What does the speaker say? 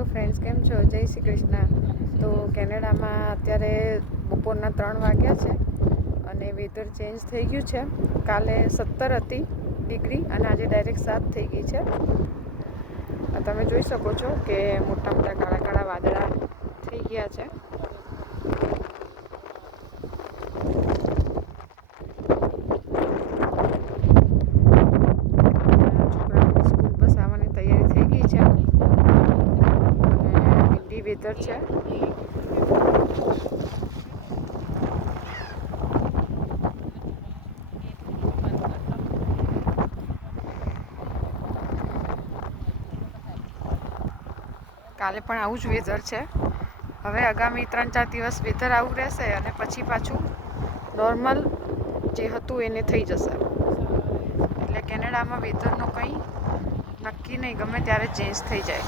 Hello friends, કેમ છો? જય શ્રી કૃષ્ણ. તો કેનેડામાં અત્યારે બપોરના 3 વાગ્યા છે અને વેધર ચેન્જ થઈ ગયું છે. કાલે 17 હતી ડિગ્રી અને આજે ડાયરેક્ટ 7 થઈ ગઈ છે. તમે જોઈ શકો છો કે મોટા મોટા કાળા કાળા વાદળા થઈ ગયા છે. છોકરાઓની સ્કૂલ બસ આવવાની તૈયારી થઈ ગઈ છે અને વિન્ડી વેધર છે. કાલે પણ આવું જ વેધર છે. હવે આગામી 3-4 દિવસ વેધર આવું રહેશે અને પછી પાછું નોર્મલ જે હતું એને થઈ જશે. એટલે કેનેડામાં વેધરનું કંઈ નક્કી નહીં, ગમે ત્યારે ચેન્જ થઈ જાય.